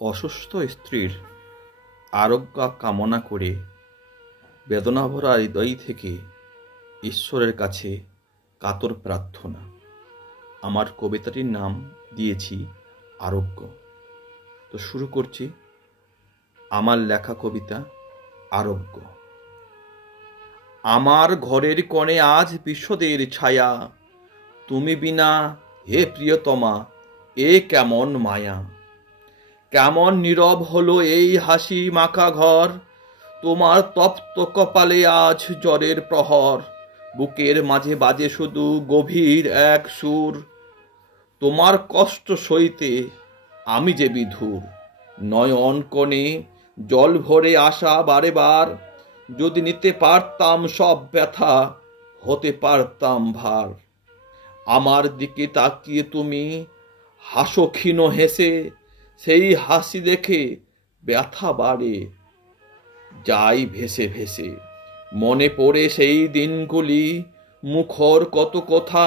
অসুস্থ স্ত্রীর আরোগ্য কামনা করে বেদনাভরা হৃদয় থেকে ঈশ্বরের কাছে কাতর প্রার্থনা। আমার কবিতাটির নাম দিয়েছি আরোগ্য। তো শুরু করছি আমার লেখা কবিতা আরোগ্য। আমার ঘরের কোণে আজ বিষদের ছায়া, তুমি বিনা হে প্রিয়তমা এ কেমন মায়া। কেমন নীরব হলো এই হাসি মাখা ঘর, তোমার তপ্ত কপালে আজ জ্বরের প্রহর। বুকের মাঝে বাজে শুধু গভীর এক সুর, তোমার কষ্ট সইতে আমি যে বিধুর। নয়ন কোণে জল ভরে আসা বারে বার, যদি নিতে পারতাম সব ব্যথা হতে পারতাম ভার। আমার দিকে তাকিয়ে তুমি হাসো ক্ষীণ হেসে, সেই হাসি দেখে ব্যথা বাড়ে যাই ভেসে ভেসে। মনে পড়ে সেই দিনগুলি, মুখর কত কথা,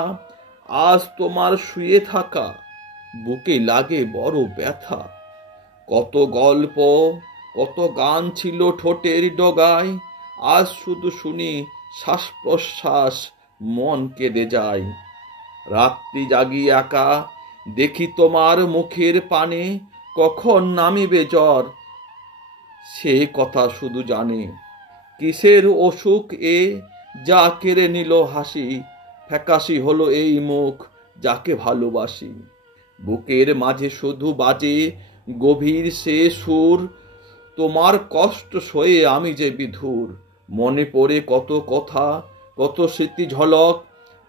আজ তোমার শুয়ে থাকা বুকে লাগে বড় ব্যথা। কত গল্প কত গান ছিল ঠোঁটের ডগায়, আজ শুধু শুনি শ্বাস প্রশ্বাস মন কেঁদে যায়। রাত্রি জাগি একা দেখি তোমার মুখের পানে, কখন নামিবে জ্বর সে কথা শুধু জানে। কিসের অসুখ এ যা কেড়ে নিল হাসি, ফ্যাকাশি হলো এই মুখ যাকে ভালোবাসি। বুকের মাঝে শুধু বাজে গভীর সে সুর, তোমার কষ্ট সয়ে আমি যে বিধুর। মনে পড়ে কত কথা কত স্মৃতি ঝলক,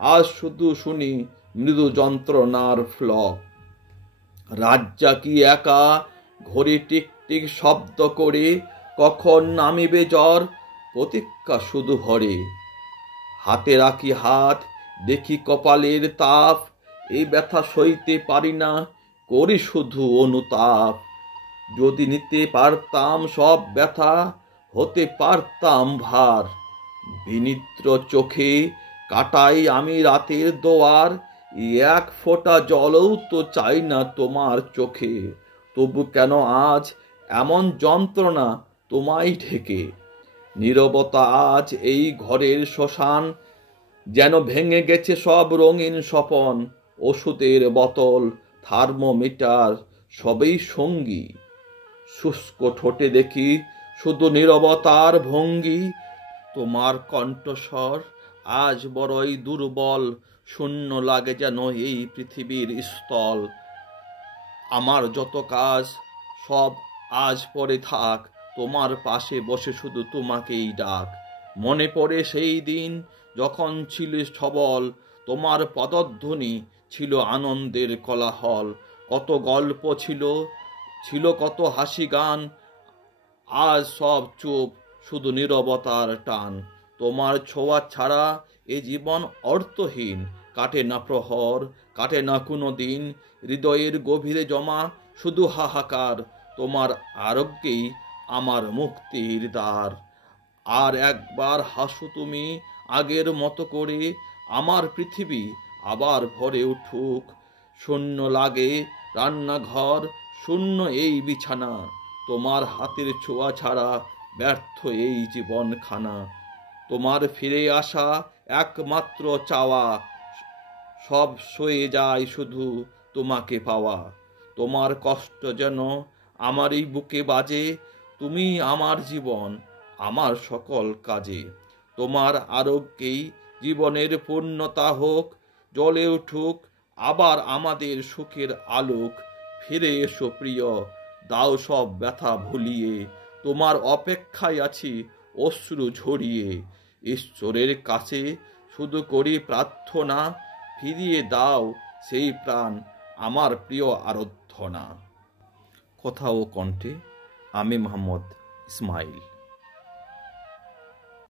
আজ শুধু শুনি মৃদু যন্ত্রণার ফ্লক। রাজ্জা কি একা ঘড়ি টিক টিক শব্দ করে, কখন নামিবে জ্বর প্রতীক্ষা শুধু ভরে। হাতে রাখি হাত দেখি কপালের তাপ, এই ব্যথা সইতে পারি না করি শুধু অনুতাপ। যদি নিতে পারতাম সব ব্যথা হতে পারতাম ভার। বিনিদ্র চোখে কাটাই আমি রাতের দোয়ার, এক ফোঁটা জলও তো চাই না তোমার চোখে। তবু কেন আজ এমন যন্ত্রণা তোমায় ঢেকে। নীরবতা আজ এই ঘরের শ্মশান, যেন ভেঙে গেছে সব রঙিন স্বপন। ওষুধের বোতল থার্মোমিটার সবই সঙ্গী, শুষ্ক ঠোঁটে দেখি শুধু নীরবতার ভঙ্গি। তোমার কণ্ঠস্বর আজ বড়ই দুর্বল, শূন্য লাগে যেন এই পৃথিবীর স্থল। আমার যত কাজ সব আজ পরে থাক, তোমার পাশে বসে শুধু তোমাকেই ডাক। মনে পড়ে সেই দিন যখন ছিলে সবল, তোমার পদধ্বনি ছিল আনন্দের কোলাহল। কত গল্প ছিল কত হাসি গান, আজ সব চুপ শুধু নীরবতার টান। তোমার ছোঁয়া ছাড়া এ জীবন অর্থহীন, কাটে না প্রহর কাটে না কোনো দিন। হৃদয়ের গভীরে জমা শুধু হাহাকার, তোমার আরোগ্যেই আমার মুক্তির দ্বার। আর একবার হাসো তুমি আগের মতো করে, আমার পৃথিবী আবার ভরে উঠুক। শূন্য লাগে রান্নাঘর, শূন্য এই বিছানা, তোমার হাতের ছোঁয়া ছাড়া ব্যর্থ এই জীবনখানা। তোমার ফিরে আসা একমাত্র চাওয়া, সব সয়ে যায় শুধু তোমাকে পাওয়া। তোমার কষ্ট যেন আমারই বুকে বাজে, তুমি আমার জীবন আমার সকল কাজে। তোমার আরোগ্যেই জীবনের পূর্ণতা হোক, জ্বলে উঠুক আবার আমাদের সুখের আলোক। ফিরে এসো প্রিয়, দাও সব ব্যথা ভুলিয়ে, তোমার অপেক্ষায় আছি অশ্রু ঝরিয়ে। ঈশ্বরের কাছে শুধু করি প্রার্থনা, ফিরিয়ে দাও সেই প্রাণ আমার প্রিয় আরাধনা। কথা ও কণ্ঠে আমি মোহাম্মদ ইসমাইল।